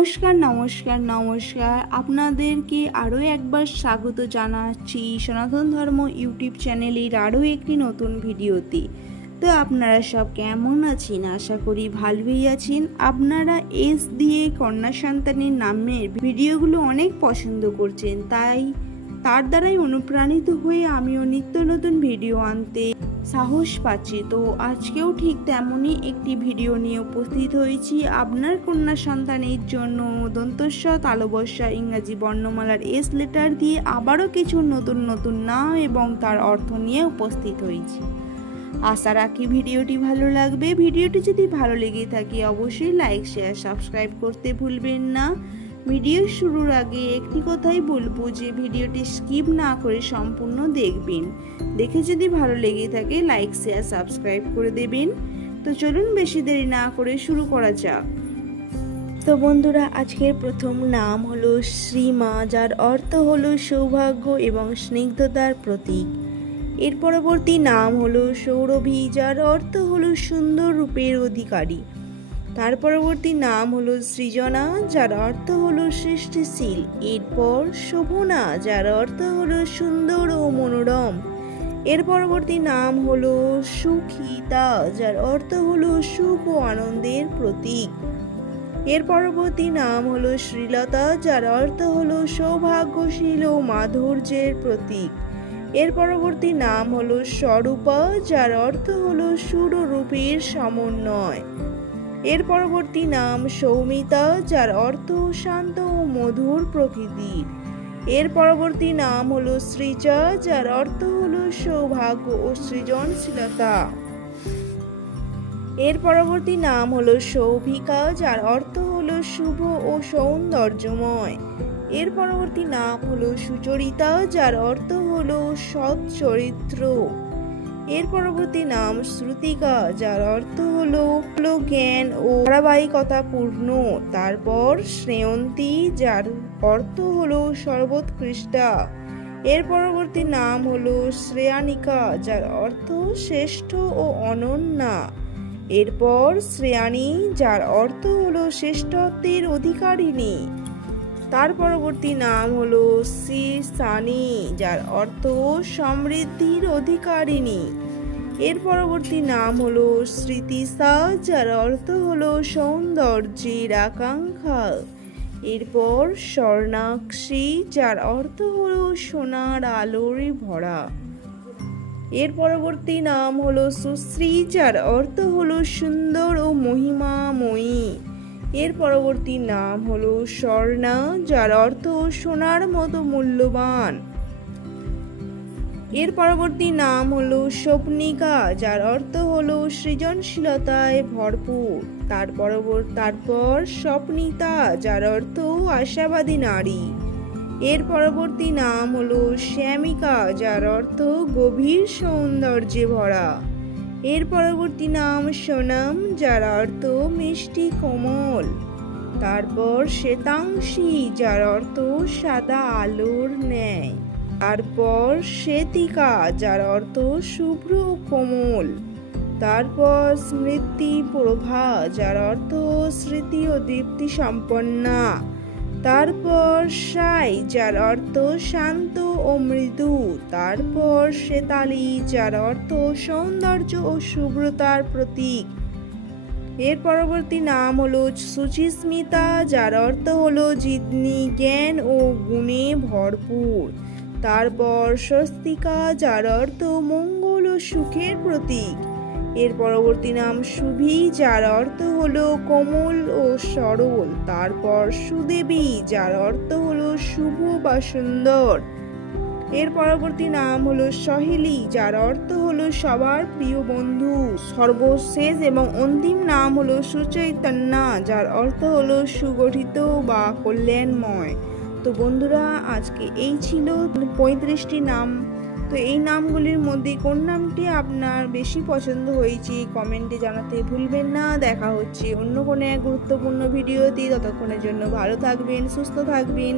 নমস্কার নমস্কার নমস্কার। আপনাদেরকে আরও একবার স্বাগত জানাচ্ছি সনাতন ধর্ম ইউটিউব চ্যানেলের আরও একটি নতুন ভিডিওতে। তো আপনারা সব কেমন আছেন? আশা করি ভালোই আছেন। আপনারা এস দিয়ে কন্যা সন্তানের নামের ভিডিওগুলো অনেক পছন্দ করছেন, তাই তার দ্বারাই অনুপ্রাণিত হয়ে আমিও নিত্য নতুন ভিডিও আনতে সাহস পাচ্ছি। তো আজকেও ঠিক তেমনই একটি ভিডিও নিয়ে উপস্থিত হয়েছি। আপনার কন্যা সন্তানের জন্য দন্তস্ব তালবস্যা ইংরাজি বর্ণমালার এস লেটার দিয়ে আবারও কিছু নতুন নতুন নাম এবং তার অর্থ নিয়ে উপস্থিত হয়েছি। আশা রাখি ভিডিওটি ভালো লাগবে। ভিডিওটি যদি ভালো লেগে থাকে, অবশ্যই লাইক, শেয়ার, সাবস্ক্রাইব করতে ভুলবেন না। ভিডিও শুরুর আগে একটি কথাই বলব যে ভিডিওটি স্কিপ না করে সম্পূর্ণ দেখবেন। দেখে যদি ভালো লেগে থাকে, লাইক, শেয়ার, সাবস্ক্রাইব করে দেবেন। তো চলুন বেশি দেরি না করে শুরু করা যাক। তো বন্ধুরা, আজকের প্রথম নাম হলো শ্রীমা, যার অর্থ হলো সৌভাগ্য এবং স্নিগ্ধতার প্রতীক। এর পরবর্তী নাম হলো সৌরভী, যার অর্থ হলো সুন্দর রূপের অধিকারী। তার পরবর্তী নাম হলো সৃজনা, যার অর্থ হলো সৃষ্টিশীল। এরপর শোভনা, যার অর্থ হলো সুন্দর ও মনোরম। এর পরবর্তী নাম হলো সুখিতা, যার অর্থ হলো সুখ ও আনন্দের প্রতীক। এর পরবর্তী নাম হলো শ্রীলতা, যার অর্থ হলো সৌভাগ্যশীল ও মাধুর্যের প্রতীক। এর পরবর্তী নাম হলো স্বরূপা, যার অর্থ হলো সুর ও রূপের সমন্বয়। এর পরবর্তী নাম সৌমিতা, যার অর্থ শান্ত ও মধুর প্রকৃতির এর পরবর্তী নাম হলো সৃজা, যার অর্থ হলো সৌভাগ্য ও সৃজনশীলতা। এর পরবর্তী নাম হলো সৌভিকা, যার অর্থ হলো শুভ ও সৌন্দর্যময়। এর পরবর্তী নাম হলো সুচরিতা, যার অর্থ হলো সৎ চরিত্র। এর পরবর্তী নাম শ্রুতিকা, যার অর্থ হলো জ্ঞান ও ধারাবাহিকতা পূর্ণ। তারপর শ্রেয়ন্তী, যার অর্থ হলো সর্বোৎকৃষ্টা। এর পরবর্তী নাম হলো শ্রেয়ানিকা, যার অর্থ শ্রেষ্ঠ ও অনন্যা। এরপর শ্রেয়ানী, যার অর্থ হলো শ্রেষ্ঠত্বের অধিকারিণী। তার পরবর্তী নাম হলো সানি, যার অর্থ সমৃদ্ধির অধিকারিণী। এর পরবর্তী নাম হলো স্মৃতিসা যার অর্থ হলো সৌন্দর্যের আকাঙ্ক্ষা। এরপর স্বর্ণাক্ষী, যার অর্থ হলো সোনার আলোর ভরা। এর পরবর্তী নাম হলো সুশ্রী, যার অর্থ হলো সুন্দর ও মহিমাময়ী। এর পরবর্তী নাম হলো স্বর্ণা, যার অর্থ সোনার মতো মূল্যবান। এর পরবর্তী নাম হলো স্বপ্নিকা, যার অর্থ হলো সৃজনশীলতায় ভরপুর। তার তারপর স্বপ্নিতা, যার অর্থ আশাবাদী নারী। এর পরবর্তী নাম হলো শ্যামিকা, যার অর্থ গভীর সৌন্দর্যে ভরা। এর পরবর্তী নাম সোনাম, যার অর্থ মিষ্টি কোমল। তারপর শ্বেতাংশী, যার অর্থ সাদা আলোর ন্যায়। তারপর শ্বেতিকা, যার অর্থ শুভ্র কোমল। তারপর স্মৃতি প্রভা যার অর্থ স্মৃতি ও দীপ্তি সম্পন্না। তারপর সাই, যার অর্থ শান্ত ও মৃদু। তারপর শ্বেতালি, যার অর্থ সৌন্দর্য ও শুভ্রতার প্রতীক। এর পরবর্তী নাম হলো সুচিস্মিতা, যার অর্থ হলো জিদনি, জ্ঞান ও গুণে ভরপুর। তারপর স্বস্তিকা, যার অর্থ মঙ্গল ও সুখের প্রতীক। এর পরবর্তী নাম সুভি যার অর্থ হলো কোমল ও সরল। তারপর সুদেবী, যার অর্থ হলো শুভ বা সুন্দর। এর পরবর্তী নাম হলো সহেলি, যার অর্থ হলো সবার প্রিয় বন্ধু। সর্বশেষ এবং অন্তিম নাম হলো সুচৈতন্যা, যার অর্থ হলো সুগঠিত বা কল্যাণময়। তো বন্ধুরা, আজকে এই ছিল। পঁয়ত্রিশটি নাম তো এই নামগুলির মধ্যে কোন নামটি আপনার বেশি পছন্দ হয়েছে কমেন্টে জানাতে ভুলবেন না। দেখা হচ্ছে অন্য কোনো এক গুরুত্বপূর্ণ ভিডিওতে ততক্ষণের জন্য ভালো থাকবেন, সুস্থ থাকবেন।